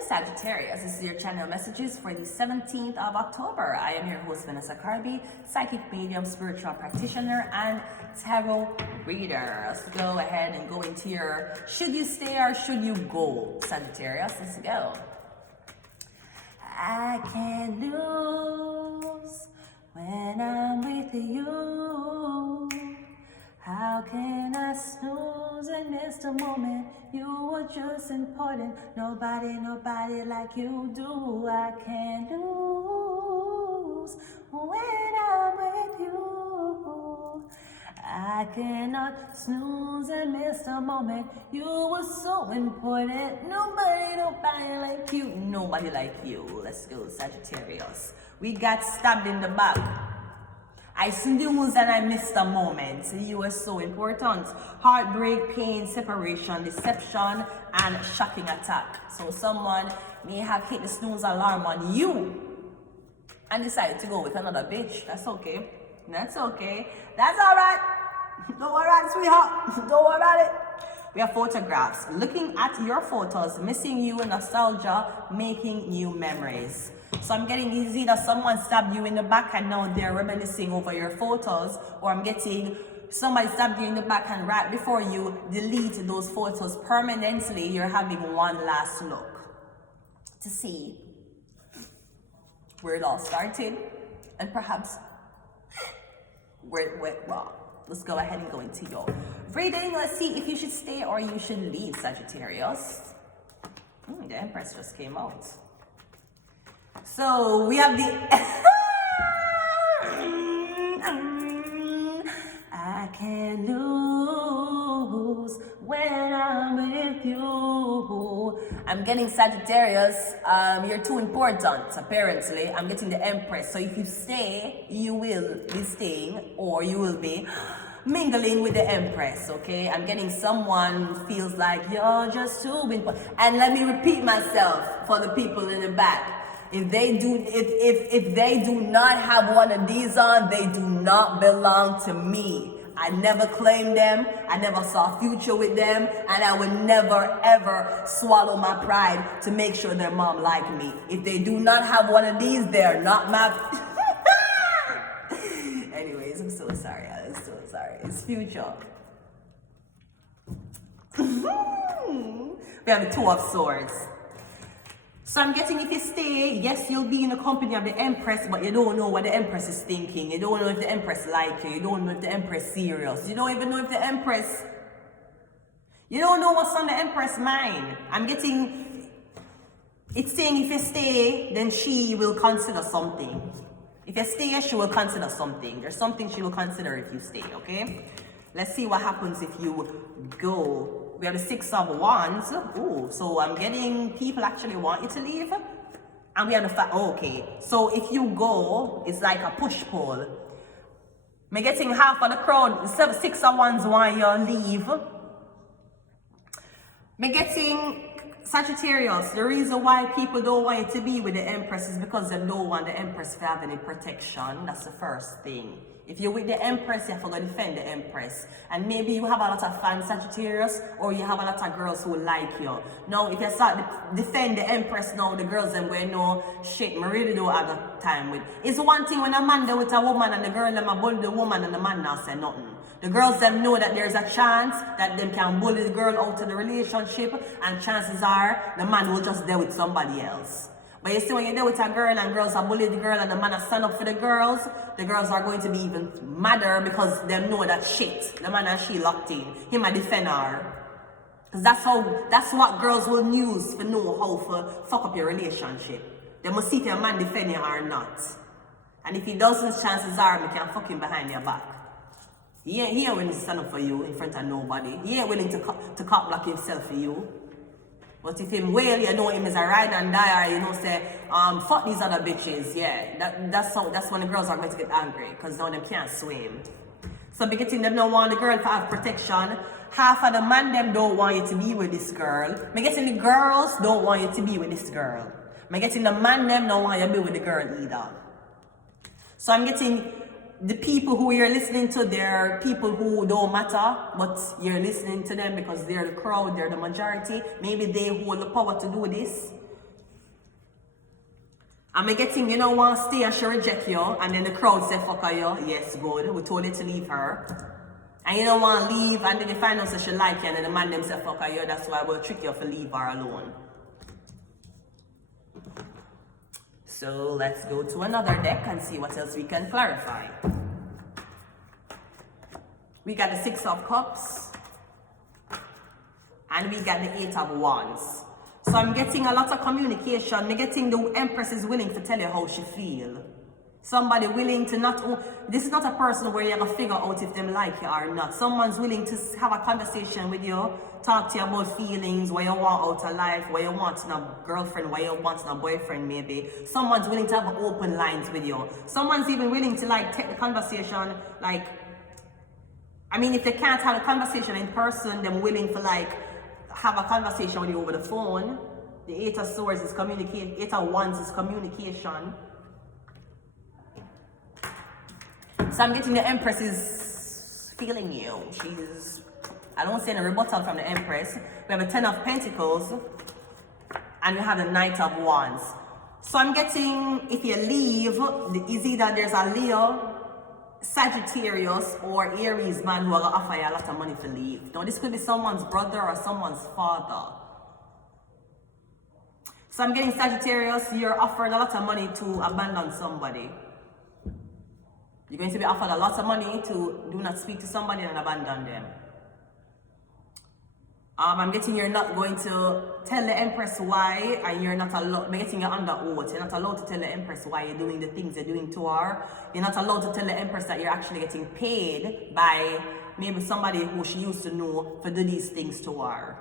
Sagittarius, this is your channel messages for the 17th of October. I am your host, Vanessa Carby, psychic medium, spiritual practitioner, and tarot reader. Let's go ahead and go into your should you stay or should you go, Sagittarius. Let's go. I can't lose when I'm with you. How can I snooze and miss the moment? You were just important. Nobody like you do. I can't lose when I'm with you. I cannot snooze and miss the moment. You were so important. Nobody like you. Nobody like you. Let's go, Sagittarius. We got stabbed in the back. I snooze and I missed a moment. You were so important. Heartbreak, pain, separation, deception, and shocking attack. So someone may have hit the snooze alarm on you and decided to go with another bitch. That's okay. That's okay. That's all right. Don't worry about it, sweetheart. Don't worry about it. We have photographs. Looking at your photos, missing you, nostalgia, making new memories. So I'm getting either someone stabbed you in the back and now they're reminiscing over your photos, or I'm getting somebody stabbed you in the back and right before you delete those photos permanently, you're having one last look to see where it all started and perhaps where it went wrong. Let's go ahead and go into your reading. Let's see if you should stay or you should leave, Sagittarius. The Empress just came out. So we have the I can't lose when I'm with you. I'm getting Sagittarius. You're too important, apparently. I'm getting the Empress. So if you stay, you will be staying, or you will be mingling with the Empress, okay? I'm getting someone who feels like you're just too important. And let me repeat myself for the people in the back. If they do not have one of these on, they do not belong to me. I never claimed them. I never saw a future with them, and I would never ever swallow my pride to make sure their mom liked me. If they do not have one of these, they're not my. Anyways, I'm so sorry. I'm so sorry. It's future. We have the Two of Swords. So I'm getting if you stay, yes, you'll be in the company of the Empress, but you don't know what the Empress is thinking. You don't know if the Empress likes you. You don't know if the Empress is serious. You don't even know if the Empress... You don't know what's on the Empress' mind. I'm getting... It's saying if you stay, then she will consider something. If you stay, she will consider something. There's something she will consider if you stay, okay? Let's see what happens if you go. We have the Six of Wands. Ooh, so I'm getting people actually want you to leave. And we have the fact, okay. So if you go, it's like a push-pull. I'm getting half of the crowd. The Six of Wands want you to leave. I'm getting Sagittarius. The reason why people don't want you to be with the Empress is because they don't want the Empress to have any protection. That's the first thing. If you're with the Empress, you have to go defend the Empress. And maybe you have a lot of fans, Sagittarius, or you have a lot of girls who like you. Now, if you start defend the Empress now, the girls them going, no, shit, I really don't have the time with. It's one thing when a man there with a woman and the girl them a bully the woman and the man not say nothing. The girls them know that there's a chance that them can bully the girl out of the relationship, and chances are the man will just there with somebody else. But you see, when you're there with a girl and girls are bullying the girl and the man are stand up for the girls are going to be even madder because they know that shit. The man and she locked in. Him a defend her. Because that's what girls will use to know how to fuck up your relationship. They must see if your man defend you or not. And if he doesn't, chances are he can fuck him behind your back. He ain't willing to stand up for you in front of nobody. He ain't willing to cock block himself for you. But if him wail, you know him as a ride and die, or you know say, fuck these other bitches, yeah. That's when the girls are going to get angry, because now them can't swim. So beginning them don't want the girl to have protection. Half of the man them don't want you to be with this girl. Me getting the girls don't want you to be with this girl. Me getting the man them don't want you to be with the girl either. So I'm getting the people who you're listening to, they're people who don't matter, but you're listening to them because they're the crowd, they're the majority. Maybe they hold the power to do this. I'm getting, you know, want to stay and she reject you, and then the crowd say fuck her you. Yes, good. We told you to leave her. And you don't want to leave, and then you find out that she like you, and then the man them say fuck her you. That's why we'll trick you to leave her alone. So let's go to another deck and see what else we can clarify. We got the Six of Cups. And we got the Eight of Wands. So I'm getting a lot of communication. I'm getting the Empress is willing to tell you how she feel. Somebody willing to this is not a person where you're going to figure out if them like you or not. Someone's willing to have a conversation with you, talk to you about feelings, what you want out of life, what you want in a girlfriend, what you want in a boyfriend maybe. Someone's willing to have open lines with you. Someone's even willing to like take the conversation, like, I mean, if they can't have a conversation in person, they're willing to like have a conversation with you over the phone. The Eight of Swords is communication, Eight of Wands is communication. So I'm getting the Empress is feeling you. She's, I don't see any rebuttal from the Empress. We have a Ten of Pentacles and we have the Knight of Wands. So I'm getting, if you leave, it's either there's a Leo, Sagittarius or Aries man who are going to offer you a lot of money to leave. Now this could be someone's brother or someone's father. So I'm getting Sagittarius, you're offered a lot of money to abandon somebody. You're going to be offered a lot of money to do not speak to somebody and abandon them. I'm getting you're not going to tell the Empress why, and you're not allowed, I'm getting you under oath. You're not allowed to tell the Empress why you're doing the things you're doing to her. You're not allowed to tell the Empress that you're actually getting paid by maybe somebody who she used to know for do these things to her.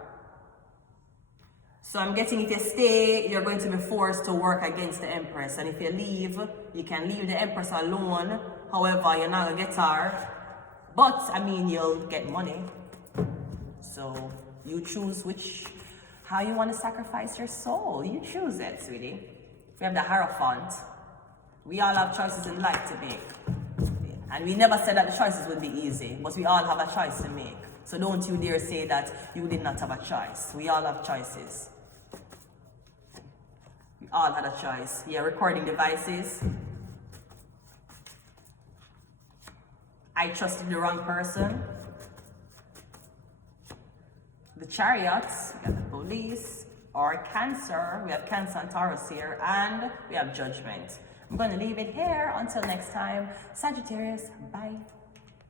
So I'm getting if you stay, you're going to be forced to work against the Empress. And if you leave, you can leave the Empress alone. However, you're not going to get her. But, I mean, you'll get money. So you choose how you want to sacrifice your soul. You choose it, sweetie. We have the Hierophant. We all have choices in life to make. And we never said that the choices would be easy, but we all have a choice to make. So don't you dare say that you did not have a choice. We all have choices. We all had a choice. Yeah, recording devices. I trusted the wrong person. The Chariots, we have the Police, or Cancer. We have Cancer and Taurus here, and we have Judgment. I'm going to leave it here until next time. Sagittarius, bye.